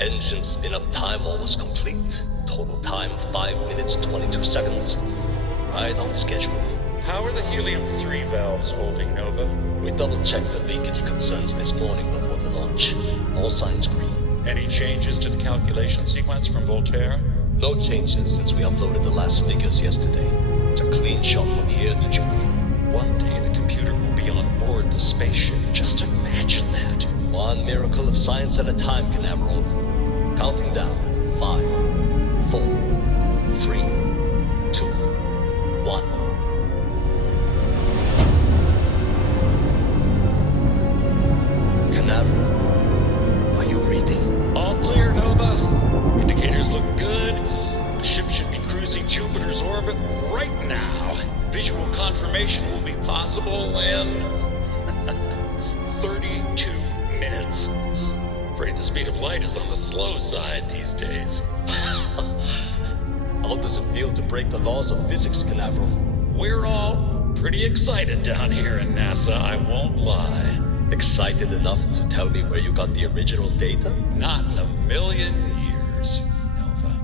Engine spin-up time almost complete. Total time 5 minutes 22 seconds. Right on schedule. How are the helium-3 valves holding, Nova? We double-checked the leakage concerns this morning before the launch. All signs green. Any changes to the calculation sequence from Voltaire? No changes since we uploaded the last figures yesterday. It's a clean shot from here to Jupiter. One day the computer will be on board the spaceship. Just imagine that. One miracle of science at a time, Canaveral. Counting down. 5, 4, 3, 2, 1. Canaveral, are you reading? All clear, Nova. Indicators look good. The ship should be cruising Jupiter's orbit right now. Visual confirmation will be possible in 32 minutes. Afraid the speed of light is on the slow side these days. How does it feel to break the laws of physics, Canaveral? We're all pretty excited down here in NASA, I won't lie. Excited enough to tell me where you got the original data? Not in a million years, Nova.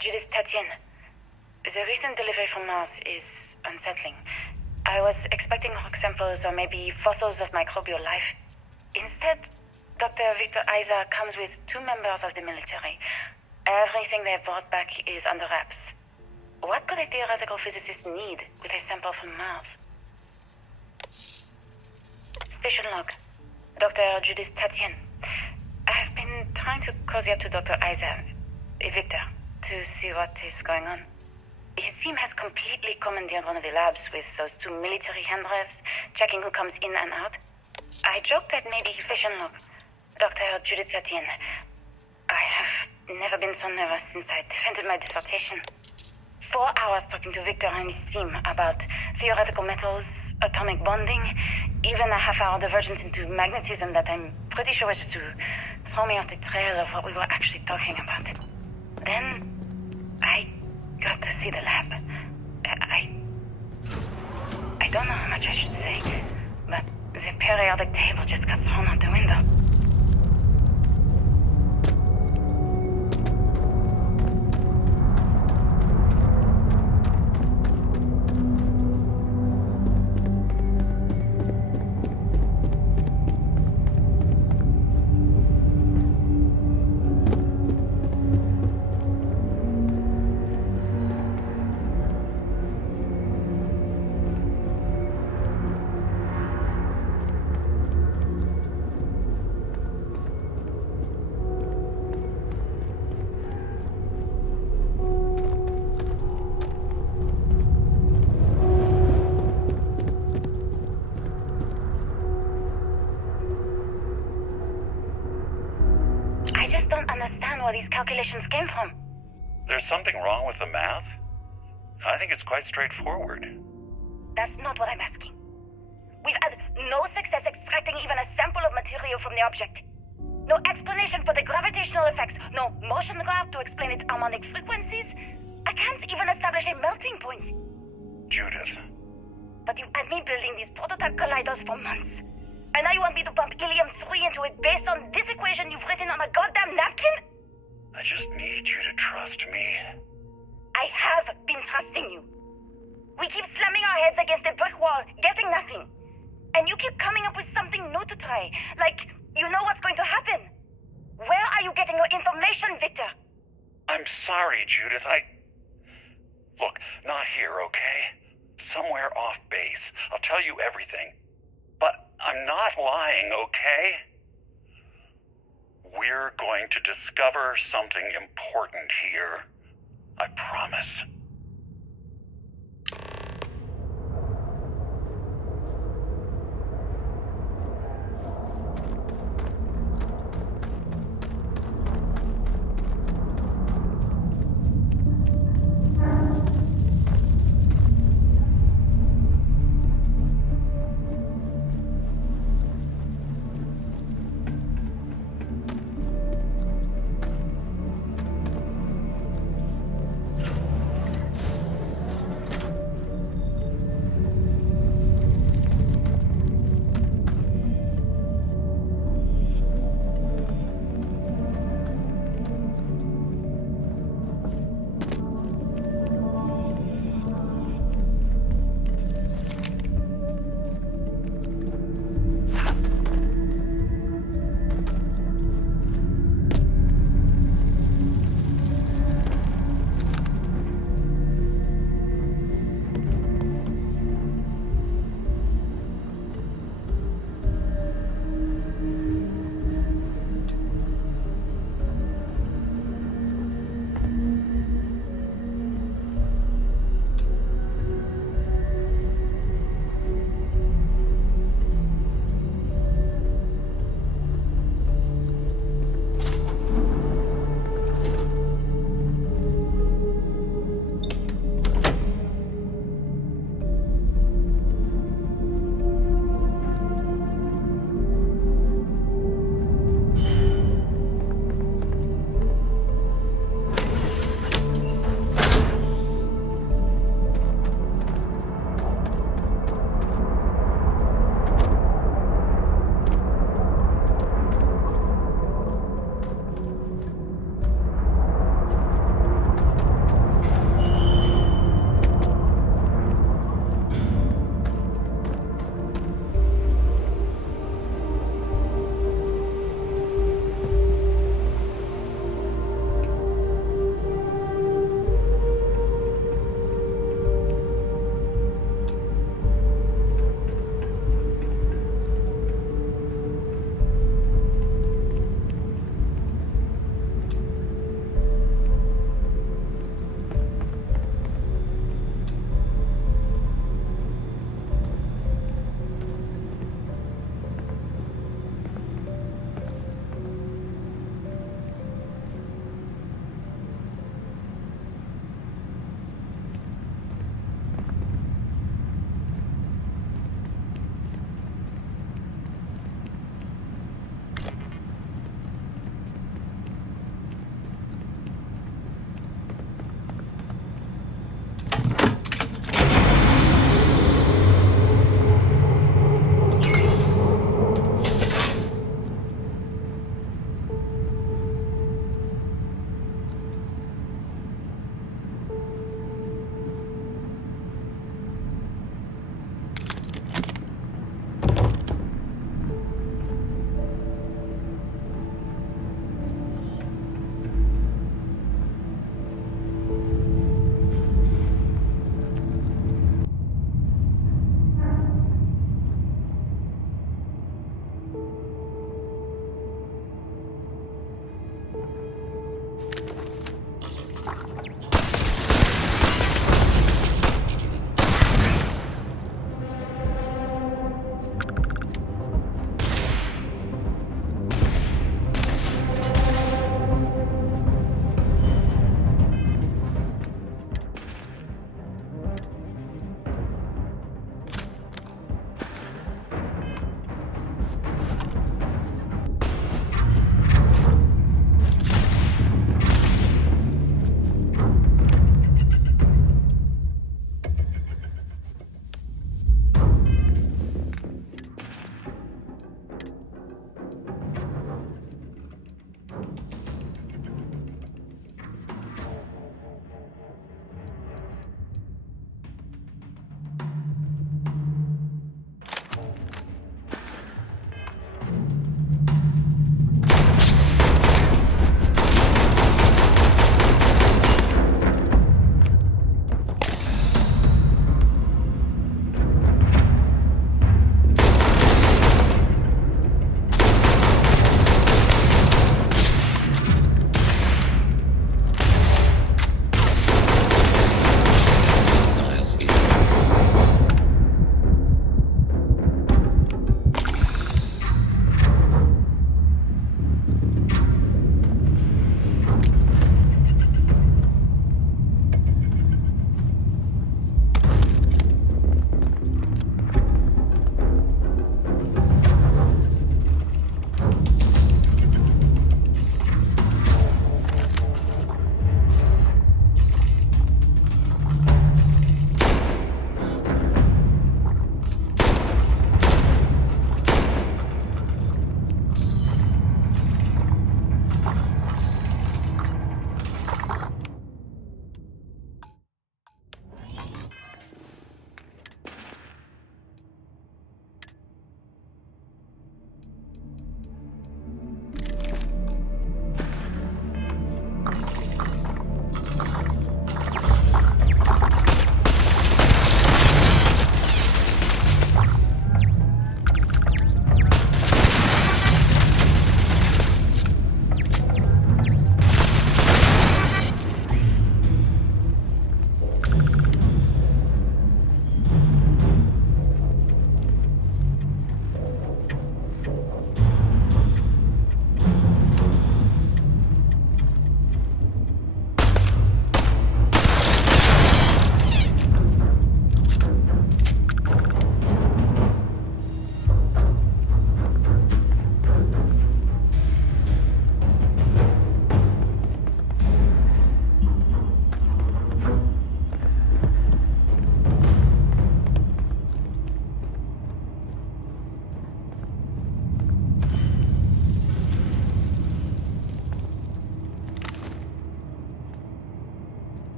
Judith Tatien. The recent delivery from Mars is unsettling. I was expecting rock samples or maybe fossils of microbial life. Instead, Dr. Victor Isa comes with 2 members of the military. Everything they brought back is under wraps. What could a theoretical physicist need with a sample from Mars? Station log. Dr. Judith Tatien. I've been trying to cozy up to Dr. Isa, Victor, to see what is going on. His team has completely commandeered one of the labs with those 2 military handlers, checking who comes in and out. I joked that maybe station log. Dr. Judith Tatien. I have never been so nervous since I defended my dissertation. 4 hours talking to Victor and his team about theoretical metals, atomic bonding, even a half-hour divergence into magnetism that I'm pretty sure was to throw me off the trail of what we were actually talking about. Then, I got to see the lab. I don't know how much I should say, but the periodic table just got thrown out the window. Where these calculations came from. There's something wrong with the math? I think it's quite straightforward. That's not what I'm asking. We've had no success extracting even a sample of material from the object. No explanation for the gravitational effects, no motion graph to explain its harmonic frequencies. I can't even establish a melting point. Judith. But you've had me building these prototype colliders for months. And now you want me to pump helium-3 into it based on this equation you've written on a goddamn napkin? I just need you to trust me. I have been trusting you. We keep slamming our heads against a brick wall, getting nothing. And you keep coming up with something new to try. Like, you know what's going to happen. Where are you getting your information, Victor? I'm sorry, Judith. Look, not here, okay? Somewhere off base. I'll tell you everything. But I'm not lying, okay? We're going to discover something important here. I promise.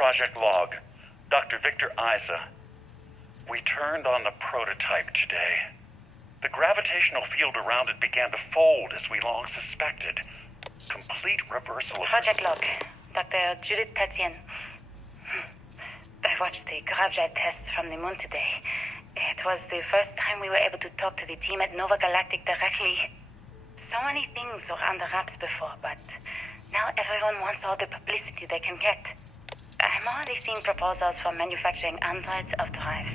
Project log. Dr. Victor Isa. We turned on the prototype today. The gravitational field around it began to fold as we long suspected. Complete reversal of... Project log. Dr. Judith Tatien. I watched the gravjet tests from the moon today. It was the first time we were able to talk to the team at Nova Galactic directly. So many things were under wraps before, but now everyone wants all the publicity they can get. I'm already seeing proposals for manufacturing androids of drives.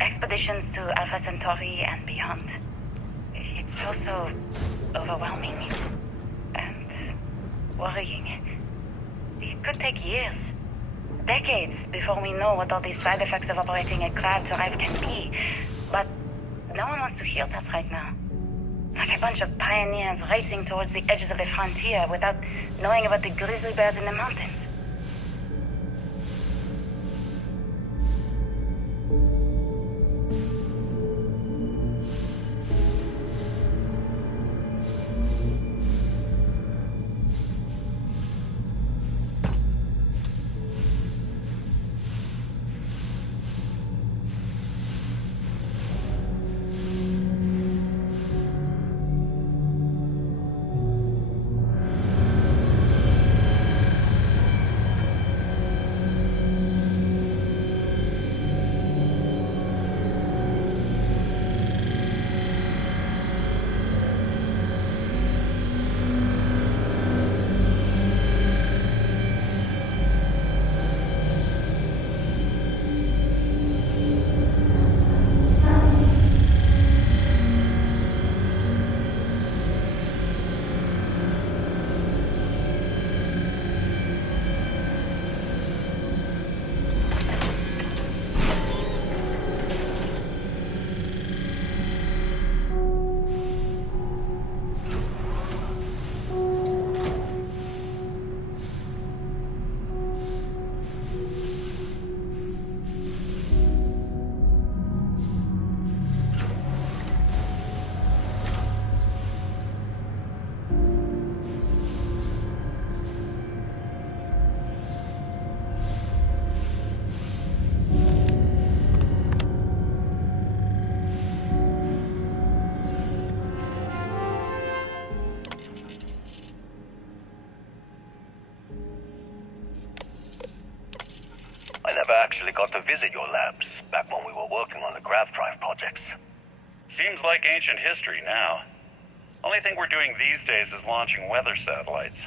Expeditions to Alpha Centauri and beyond. It's also overwhelming and worrying. It could take years, decades, before we know what all these side effects of operating a grav drive can be. But no one wants to hear that right now. Like a bunch of pioneers racing towards the edges of the frontier without knowing about the grizzly bears in the mountains. I never actually got to visit your labs back when we were working on the grav drive projects. Seems like ancient history now. Only thing we're doing these days is launching weather satellites.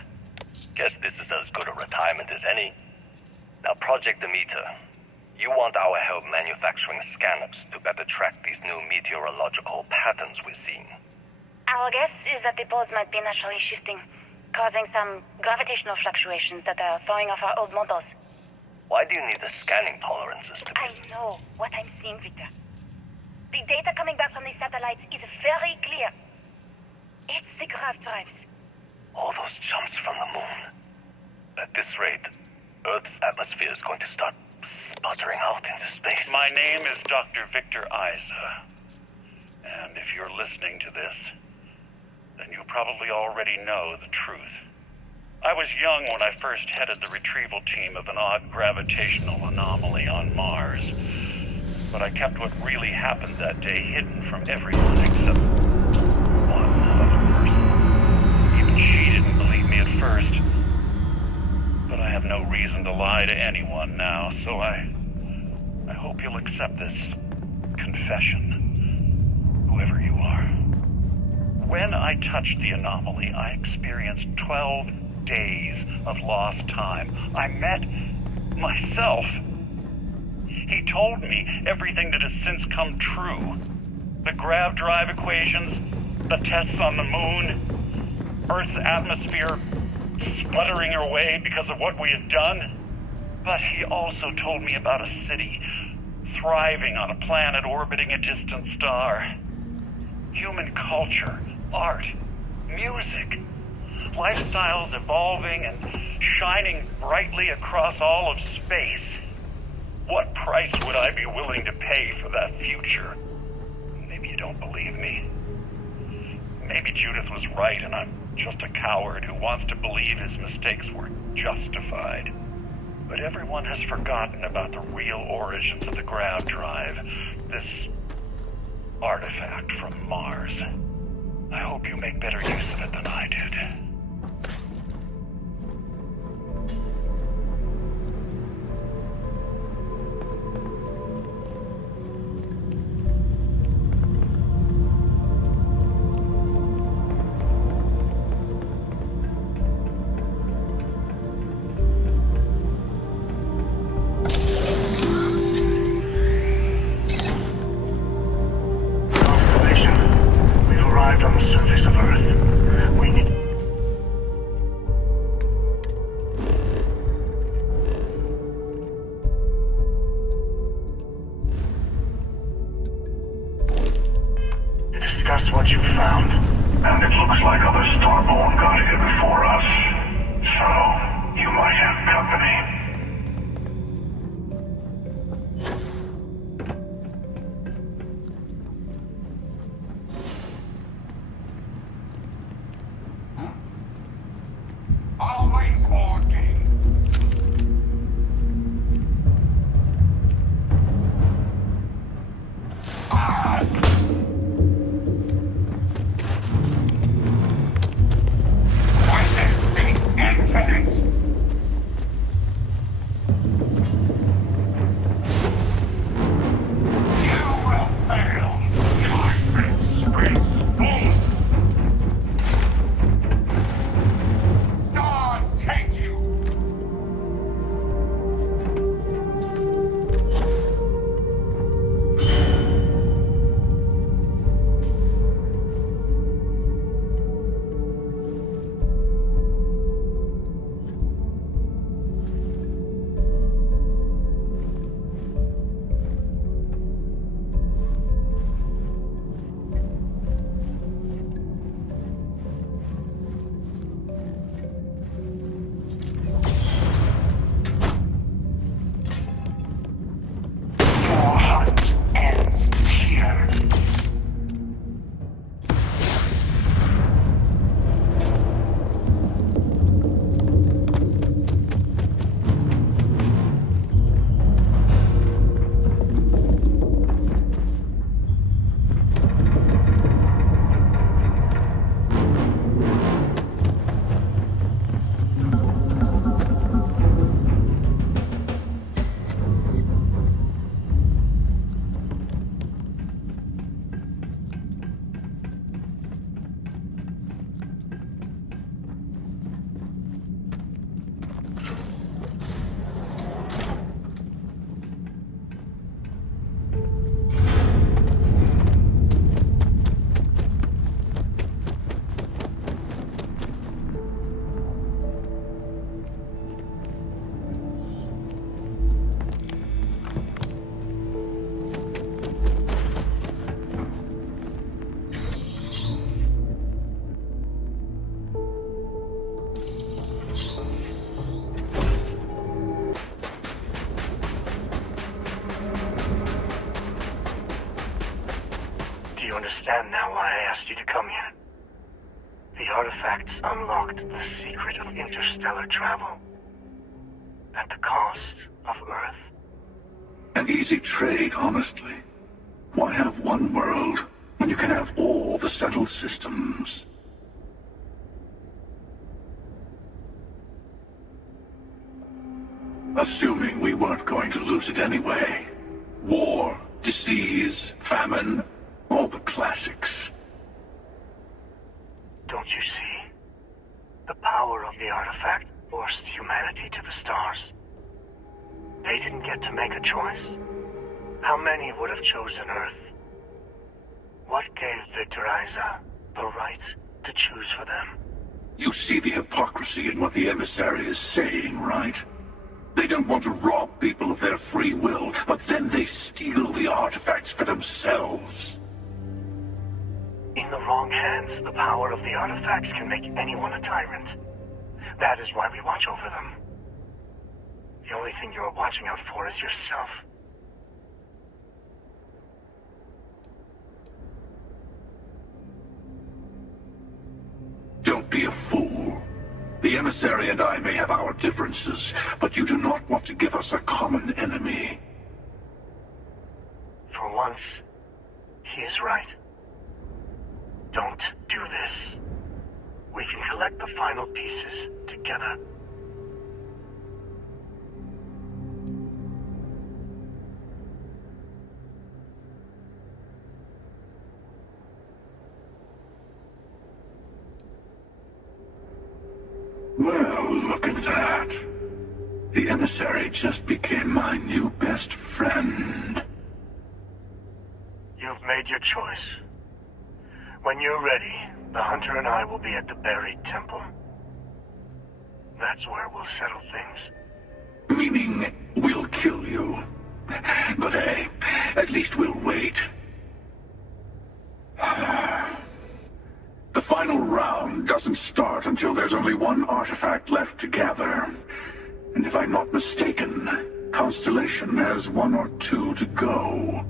Guess this is as good a retirement as any. Now, Project Demeter, you want our help manufacturing scanners to better track these new meteorological patterns we're seeing. Our guess is that the poles might be naturally shifting, causing some gravitational fluctuations that are throwing off our old models. Why do you need the scanning tolerances to be... I know what I'm seeing, Victor. The data coming back from the satellites is very clear. It's the grav drives. All those jumps from the moon. At this rate, Earth's atmosphere is going to start sputtering out into space. My name is Dr. Victor Isa. And if you're listening to this, then you probably already know the truth. I was young when I first headed the retrieval team of an odd gravitational anomaly on Mars. But I kept what really happened that day hidden from everyone except one, of course. Even she didn't believe me at first. But I have no reason to lie to anyone now, so I hope you'll accept this confession, whoever you are. When I touched the anomaly, I experienced 12 days of lost time. I met myself. He told me everything that has since come true. The grav drive equations, the tests on the moon, Earth's atmosphere sputtering away because of what we had done. But he also told me about a city thriving on a planet orbiting a distant star. Human culture, art, music, lifestyles evolving and shining brightly across all of space. What price would I be willing to pay for that future? Maybe you don't believe me. Maybe Judith was right and I'm just a coward who wants to believe his mistakes were justified. But everyone has forgotten about the real origins of the ground drive. This artifact from Mars. I hope you make better use of it than I did. Constellation, we've arrived on the surface of Earth. We need... to discuss what you found. And it looks like other Starborn got here before us. So, you might have company. Always walking. Voices speak infinite. You will fail. Time and space. Boom. Stars take you. Your hunt ends here. Do you understand now why I asked you to come here? The artifacts unlocked the secret of interstellar travel. At the cost of Earth. An easy trade, honestly. Why have one world when you can have all the settled systems? Assuming we weren't going to lose it anyway. War, disease, famine, all the classics. Don't you see? The power of the artifact forced humanity to the stars. They didn't get to make a choice. How many would have chosen Earth? What gave Victor Isa the right to choose for them? You see the hypocrisy in what the emissary is saying, right? They don't want to rob people of their free will, but then they steal the artifacts for themselves. In the wrong hands, the power of the artifacts can make anyone a tyrant. That is why we watch over them. The only thing you're watching out for is yourself. Don't be a fool. The emissary and I may have our differences, but you do not want to give us a common enemy. For once, he is right. Don't do this. We can collect the final pieces together. Well, look at that. The emissary just became my new best friend. You've made your choice. When you're ready, the hunter and I will be at the buried temple. That's where we'll settle things. Meaning, we'll kill you. But hey, at least we'll wait. The final round doesn't start until there's only one artifact left to gather. And if I'm not mistaken, Constellation has one or two to go.